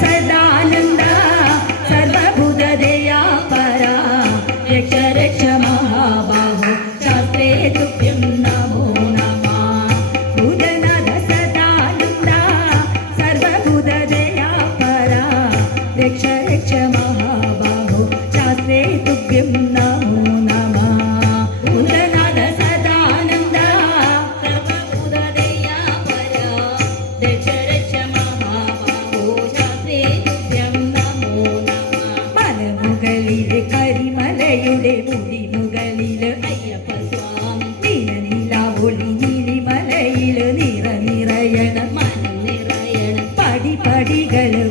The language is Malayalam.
സദാനന്ദ സർവഭൂതദയാ പരാ രക്ഷ രക്ഷ മഹാബാഹോ ശാസ്ത്രേ തുഭ്യം നമോ നമഃ ഭൂതനാഥ സദാനന്ദ സർവഭൂതദയാ പരാ രക്ഷ രക്ഷ മഹാബാഹോ ശാസ്ത്രേ തുഭ്യം നമോ നമഃ ഭൂതനാഥ സദാനന്ദ സർവഭൂതദയാ പരാ രക്ഷ രക്ഷ മലമുകളില് കരിമലയുടെ മുടിമുകളില് അയ്യപ്പ സ്വാമി നീലനീലാവൊളി നീലിമലയില് നിറയണം മനം നിറയണം പടിപടികള്